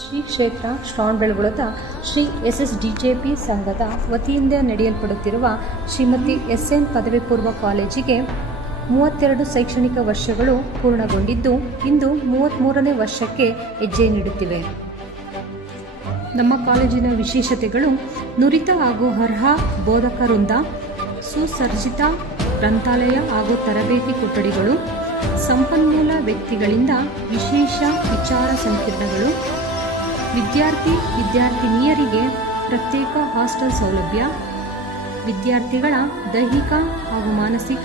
ಶ್ರೀ ಕ್ಷೇತ್ರ ಶ್ರವಣಬೆಳಗೊಳದ ಶ್ರೀ SSDJP ಸಂಘದ ವತಿಯಿಂದ ನಡೆಯಲ್ಪಡುತ್ತಿರುವ ಶ್ರೀಮತಿ SN ಪದವಿ ಪೂರ್ವ ಕಾಲೇಜಿಗೆ 32 ಶೈಕ್ಷಣಿಕ ವರ್ಷಗಳು ಪೂರ್ಣಗೊಂಡಿದ್ದು ಇಂದು 33ನೇ ವರ್ಷಕ್ಕೆ ಹೆಜ್ಜೆ ನೀಡುತ್ತಿವೆ. ನಮ್ಮ ಕಾಲೇಜಿನ ವಿಶೇಷತೆಗಳು ನುರಿತ ಹಾಗೂ ಅರ್ಹ ಬೋಧಕ ವೃಂದ, ಸುಸಜ್ಜಿತ ಗ್ರಂಥಾಲಯ ಹಾಗೂ ತರಬೇತಿ ಕೊಠಡಿಗಳು, ಸಂಪನ್ಮೂಲ ವ್ಯಕ್ತಿಗಳಿಂದ ವಿಶೇಷ ವಿಚಾರ ಸಂಕಿರಣಗಳು, ವಿದ್ಯಾರ್ಥಿನಿಯರಿಗೆ ಪ್ರತ್ಯೇಕ ಹಾಸ್ಟೆಲ್ ಸೌಲಭ್ಯ, ವಿದ್ಯಾರ್ಥಿಗಳ ದೈಹಿಕ ಹಾಗೂ ಮಾನಸಿಕ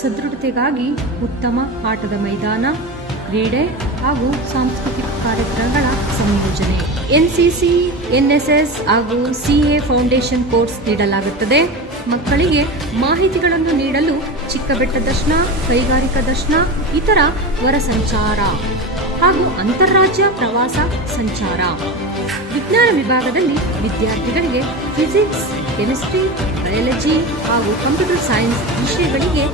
ಸದೃಢತೆಗಾಗಿ ಉತ್ತಮ ಆಟದ ಮೈದಾನ, ಕ್ರೀಡೆ ಹಾಗೂ ಸಾಂಸ್ಕೃತಿಕ ಕಾರ್ಯಕ್ರಮಗಳ ಸಂಯೋಜನೆ, NCC, NSS ಹಾಗೂ CA ಫೌಂಡೇಶನ್ ಕೋರ್ಸ್ ನೀಡಲಾಗುತ್ತದೆ. ಮಕ್ಕಳಿಗೆ ಮಾಹಿತಿಗಳನ್ನು ನೀಡಲು ಚಿಕ್ಕಬೆಟ್ಟ ದರ್ಶನ, ಕೈಗಾರಿಕಾ ದರ್ಶನ, ಇತರ ಹೊರ ಸಂಚಾರ ಹಾಗೂ ಅಂತಾರಾಜ್ಯ ಪ್ರವಾಸ ಸಂಚಾರ. ವಿಜ್ಞಾನ ವಿಭಾಗದಲ್ಲಿ ವಿದ್ಯಾರ್ಥಿಗಳಿಗೆ ಫಿಸಿಕ್ಸ್, ಕೆಮಿಸ್ಟ್ರಿ, ಬಯಾಲಜಿ ಹಾಗೂ ಕಂಪ್ಯೂಟರ್ ಸೈನ್ಸ್ ವಿಷಯಗಳಿಗೆ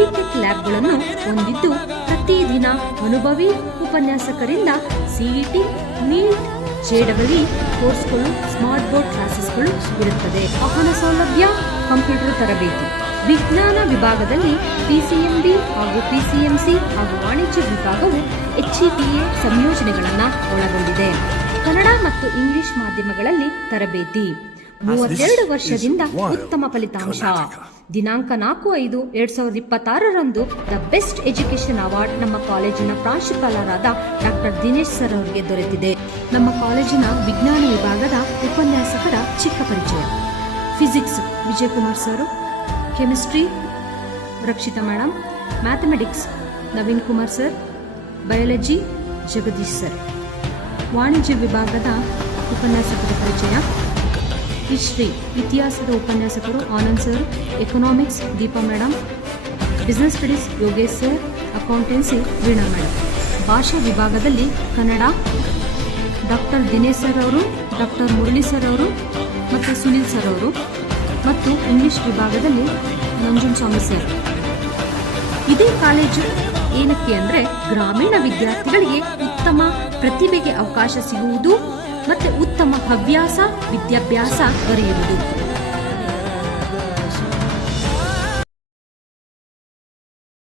ಇ-ಟೆಕ್ ಲ್ಯಾಬ್ಗಳನ್ನು ಹೊಂದಿದ್ದು ಪ್ರತಿದಿನ ಅನುಭವಿ ಉಪನ್ಯಾಸಕರಿಂದ CET, NEET, JEE ಕೋರ್ಸ್ಗಳು, ಸ್ಮಾರ್ಟ್ ಬೋರ್ಡ್ ಕ್ಲಾಸಸ್ಗಳು ಇರುತ್ತದೆ. ವಾಹನ ಸೌಲಭ್ಯ, ಕಂಪ್ಯೂಟರ್ ತರಬೇತಿ. ವಿಜ್ಞಾನ ವಿಭಾಗದಲ್ಲಿ PCMB ಹಾಗೂ PCMC ಹಾಗೂ ವಾಣಿಜ್ಯ ವಿಭಾಗವು HETA ಸಂಯೋಜನೆಗಳನ್ನು ಒಳಗೊಂಡಿದೆ. ಕನ್ನಡ ಮತ್ತು ಇಂಗ್ಲಿಷ್ ಮಾಧ್ಯಮಗಳಲ್ಲಿ ತರಬೇತಿ. 32 ವರ್ಷದಿಂದ ಉತ್ತಮ ಫಲಿತಾಂಶ. ದಿನಾಂಕ 4/5/2026ರಂದು ದ ಬೆಸ್ಟ್ ಎಜುಕೇಶನ್ ಅವಾರ್ಡ್ ನಮ್ಮ ಕಾಲೇಜಿನ ಪ್ರಾಂಶುಪಾಲರಾದ ಡಾಕ್ಟರ್ ದಿನೇಶ್ ಸರ್ ಅವರಿಗೆ ದೊರೆತಿದೆ. ನಮ್ಮ ಕಾಲೇಜಿನ ವಿಜ್ಞಾನ ವಿಭಾಗದ ಉಪನ್ಯಾಸಕರ ಚಿಕ್ಕ ಪರಿಚಯ. Physics Vijayakumar sir, chemistry Rakshita madam, mathematics Naveen Kumar sir, biology Jagadish sir. ವಾಣಿಜ್ಯ ವಿಭಾಗದ ಉಪನ್ಯಾಸಕರ ಪರಿಚಯ. ಹಿಸ್ಟ್ರಿ ಇತಿಹಾಸದ ಉಪನ್ಯಾಸಕರು Anand sir, economics Deepa madam, business studies Yogesh sir, accountancy Veena madam. ಭಾಷಾ ವಿಭಾಗದಲ್ಲಿ ಕನ್ನಡ ಡಾಕ್ಟರ್ ದಿನೇಶ್ ಸರ್ ಅವರು, ಡಾಕ್ಟರ್ ಮುರಳಿ ಸರ್ ಅವರು ಮತ್ತು ಸುನಿಲ್ ಸರ್ ಅವರು, ಮತ್ತು ಇಂಗ್ಲಿಷ್ ವಿಭಾಗದಲ್ಲಿ ನಂಜುಂಡಸ್ವಾಮಿ ಸರ್. ಇದೇ ಕಾಲೇಜು ಏನಕ್ಕೆ ಅಂದರೆ ಗ್ರಾಮೀಣ ವಿದ್ಯಾರ್ಥಿಗಳಿಗೆ ಉತ್ತಮ ಪ್ರತಿಭೆಗೆ ಅವಕಾಶ ಸಿಗುವುದು ಮತ್ತು ಉತ್ತಮ ಹವ್ಯಾಸ ವಿದ್ಯಾಭ್ಯಾಸ ದೊರೆಯುವುದು.